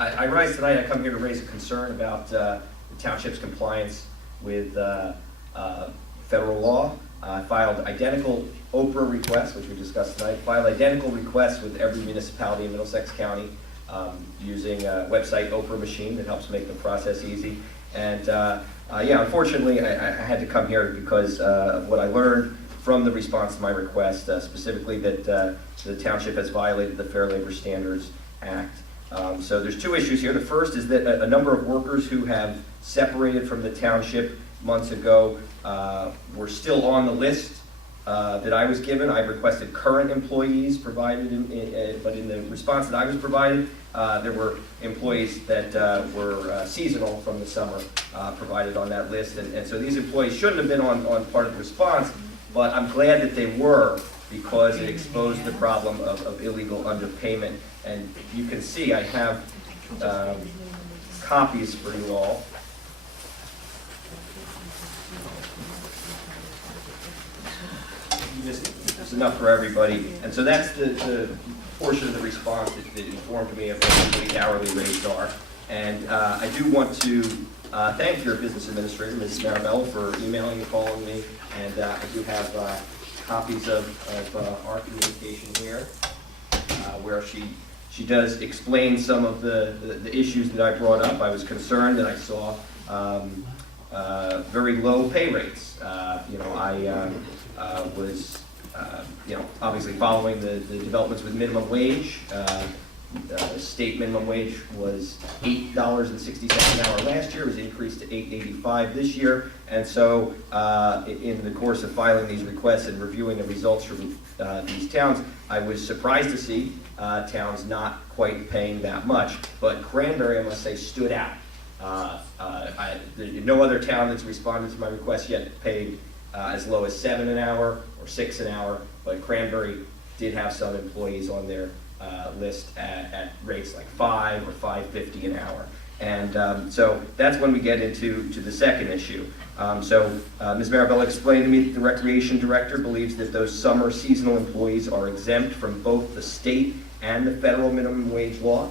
I rise tonight, I come here to raise a concern about the township's compliance with federal law. I filed identical Oprah requests, which we discussed tonight, filed identical requests with every municipality in Middlesex County using a website Oprah machine that helps make the process easy. And yeah, unfortunately, I had to come here because of what I learned from the response to my request, specifically that the township has violated the Fair Labor Standards Act. So there's two issues here. The first is that a number of workers who have separated from the township months ago were still on the list that I was given. I requested current employees provided, but in the response that I was provided, there were employees that were seasonal from the summer provided on that list. And so these employees shouldn't have been on part of the response, but I'm glad that they were, because it exposed the problem of illegal underpayment. And you can see I have copies for you all. It's enough for everybody. And so that's the portion of the response that informed me of what the hourly rates are. And I do want to thank your business administrator, Mrs. Marabella, for emailing and calling me. And I do have copies of our communication here, where she does explain some of the issues that I brought up. I was concerned that I saw very low pay rates. You know, I was you know, obviously following the developments with minimum wage. State minimum wage was $8.60 an hour last year. It was increased to $8.85 this year. And so in the course of filing these requests and reviewing the results from these towns, I was surprised to see towns not quite paying that much. But Cranbury, I must say, stood out. No other town that's responded to my request yet paid as low as $7 an hour or $6 an hour, but Cranbury did have some employees on their list at rates like $5 or $5.50 an hour. And so that's when we get into the second issue. Ms. Marabella explained to me that the recreation director believes that those summer seasonal employees are exempt from both the state and the federal minimum wage law.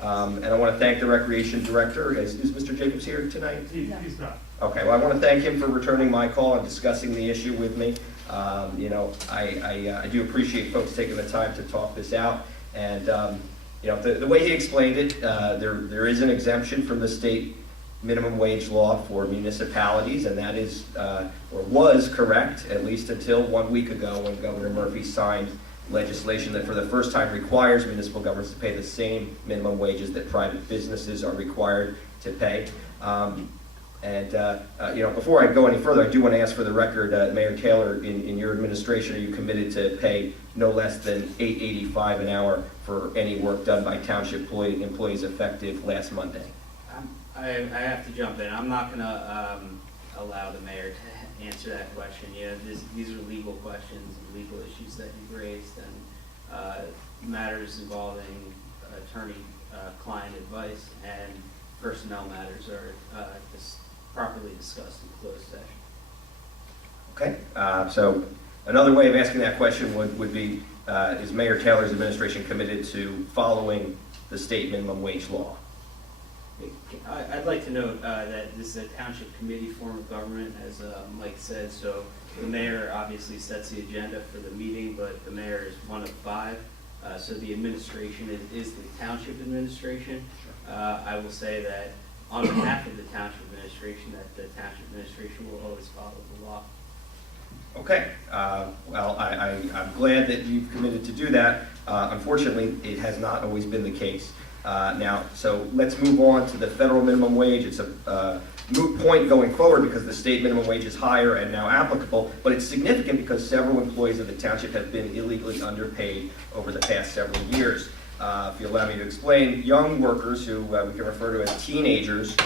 And I want to thank the recreation director. Is Mr. Jacobs here tonight? He's not. Okay, well, I want to thank him for returning my call and discussing the issue with me. You know, I do appreciate folks taking the time to talk this out. And you know, the way he explained it, there is an exemption from the state minimum wage law for municipalities, and that is, or was correct, at least until 1 week ago when Governor Murphy signed legislation that for the first time requires municipal governments to pay the same minimum wages that private businesses are required to pay. You know, before I go any further, I do want to ask for the record, Mayor Taylor, in your administration, are you committed to pay no less than $8.85 an hour for any work done by township employees effective last Monday? I have to jump in. I'm not going to allow the mayor to answer that question. You know, these are legal questions and legal issues that you've raised, and matters involving attorney-client advice and personnel matters are properly discussed in closed session. Okay, so another way of asking that question would be, is Mayor Taylor's administration committed to following the state minimum wage law? I'd like to note that this is a township committee form of government, as Mike said, so the mayor obviously sets the agenda for the meeting, but the mayor is one of 5, so the administration is the township administration. I will say that on behalf of the township administration, that the township administration will always follow the law. Okay, well, I'm glad that you've committed to do that. Unfortunately, it has not always been the case. Now, so let's move on to the federal minimum wage. It's a moot point going forward because the state minimum wage is higher and now applicable, but it's significant because several employees of the township have been illegally underpaid over the past several years. If you allow me to explain, young workers who we can refer to as teenagers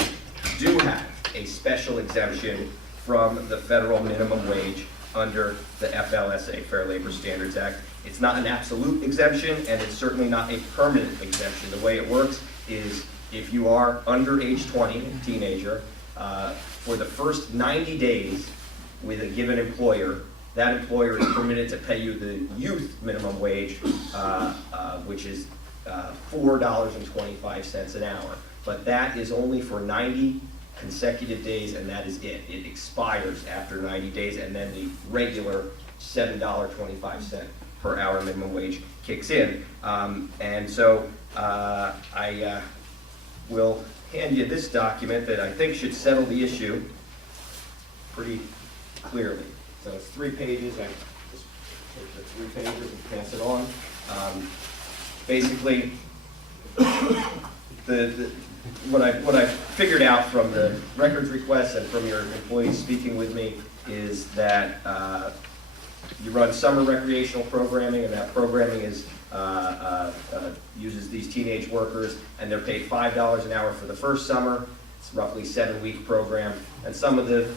do have a special exemption from the federal minimum wage under the FLSA, Fair Labor Standards Act. It's not an absolute exemption, and it's certainly not a permanent exemption. The way it works is if you are under age 20, a teenager, for the first 90 days with a given employer, that employer is permitted to pay you the youth minimum wage, which is $4.25 an hour. But that is only for 90 consecutive days, and that is it. It expires after 90 days, and then the regular $7.25 per hour minimum wage kicks in. And so I will hand you this document that I think should settle the issue pretty clearly. So it's 3 pages. I just take the 3 pages and pass it on. Basically, what I figured out from the records requests and from your employees speaking with me is that you run summer recreational programming, and that programming is uses these teenage workers, and they're paid $5 an hour for the first summer. It's roughly a 7-week program, and some of the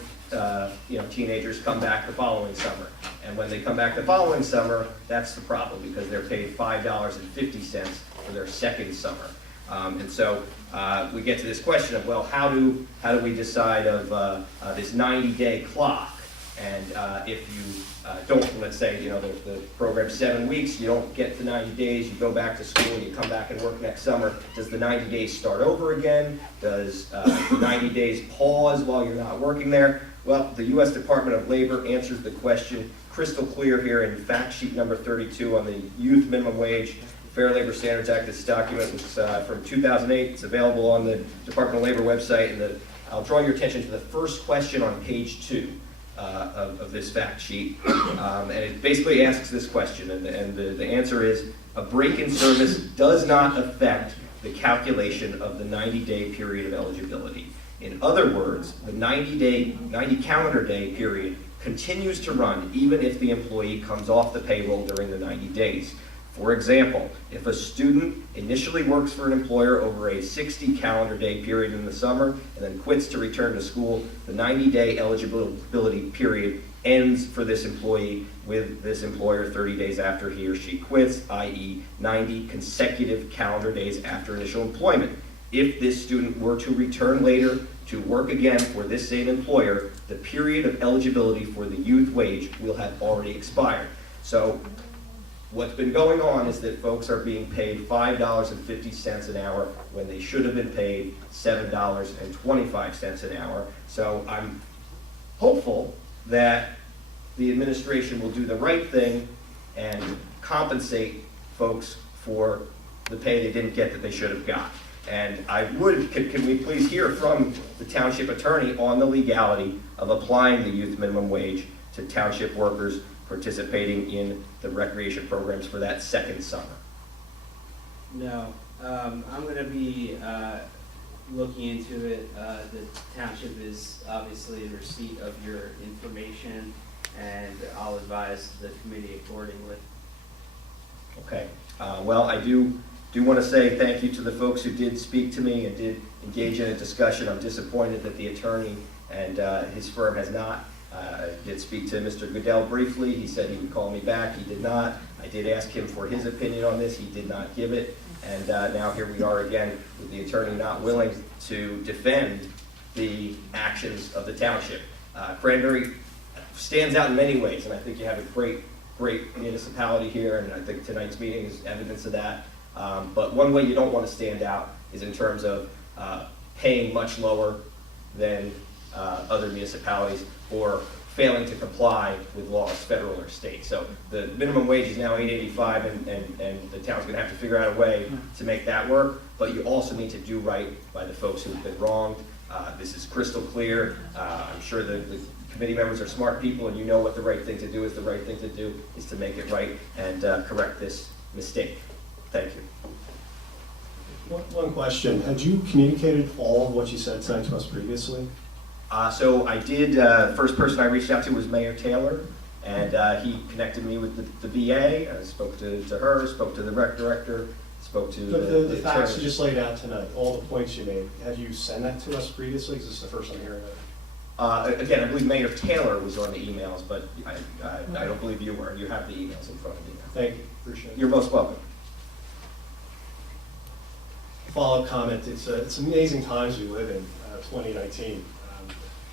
teenagers come back the following summer. And when they come back the following summer, that's the problem, because they're paid $5.50 for their second summer. And so we get to this question of, well, how do we decide of this 90-day clock? And if you don't, let's say, the program's 7 weeks, you don't get to 90 days, you go back to school, you come back and work next summer, does the 90 days start over again? Does the 90 days pause while you're not working there? Well, the U.S. Department of Labor answers the question crystal clear here in fact sheet number 32 on the youth minimum wage. Fair Labor Standards Act. This document was from 2008. It's available on the Department of Labor website. And I'll draw your attention to the first question on page 2 of this fact sheet. And it basically asks this question, and the answer is, a break in service does not affect the calculation of the 90-day period of eligibility. In other words, the 90 calendar day period continues to run even if the employee comes off the payroll during the 90 days. For example, if a student initially works for an employer over a 60 calendar day period in the summer and then quits to return to school, the 90-day eligibility period ends for this employee with this employer 30 days after he or she quits, i.e. 90 consecutive calendar days after initial employment. If this student were to return later to work again for this same employer, the period of eligibility for the youth wage will have already expired. So what's been going on is that folks are being paid $5.50 an hour when they should have been paid $7.25 an hour. So I'm hopeful that the administration will do the right thing and compensate folks for the pay they didn't get that they should have got. And I would, can we please hear from the township attorney on the legality of applying the youth minimum wage to township workers participating in the recreation programs for that second summer? No, I'm going to be looking into it. The township is obviously in receipt of your information, and I'll advise the committee accordingly. Okay. Well, I do want to say thank you to the folks who did speak to me and did engage in a discussion. I'm disappointed that the attorney and his firm has not. I did speak to Mr. Goodell briefly. He said he would call me back. He did not. I did ask him for his opinion on this. He did not give it. And now here we are again with the attorney not willing to defend the actions of the township. Cranbury stands out in many ways, and I think you have a great municipality here, and I think tonight's meeting is evidence of that. But one way you don't want to stand out is in terms of paying much lower than other municipalities or failing to comply with laws, federal or state. So the minimum wage is now $8.85, and the town's going to have to figure out a way to make that work. But you also need to do right by the folks who have been wronged. This is crystal clear. I'm sure the committee members are smart people, and you know what the right thing to do is. The right thing to do is to make it right and correct this mistake. Thank you. One question. Had you communicated all of what you said tonight to us previously? So I did. First person I reached out to was Mayor Taylor, and he connected me with the VA. I spoke to her, spoke to the rec director, spoke to the facts you just laid out tonight, all the points you made. Had you sent that to us previously? Because this is the first I'm hearing of it. Again, I believe Mayor Taylor was on the emails, but I don't believe you were. You have the emails in front of you now. Thank you. Appreciate it. You're most welcome. Follow-up comment. It's amazing times we live in, 2019.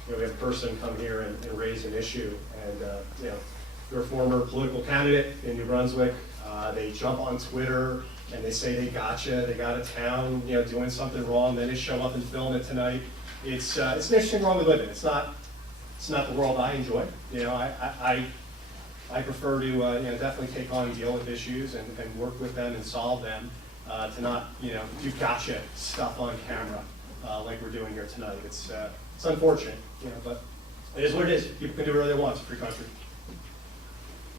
We have a person come here and raise an issue, and you're a former political candidate in New Brunswick. They jump on Twitter, and they say they got you, they got a town, you know, doing something wrong, then they show up and film it tonight. It's an interesting world we live in. It's not the world I enjoy. You know, I prefer to, you know, definitely take on and deal with issues and work with them and solve them, to not, you know, do gotcha stuff on camera, like we're doing here tonight. It's unfortunate, you know, but it is what it is. People can do whatever they want. It's a free country.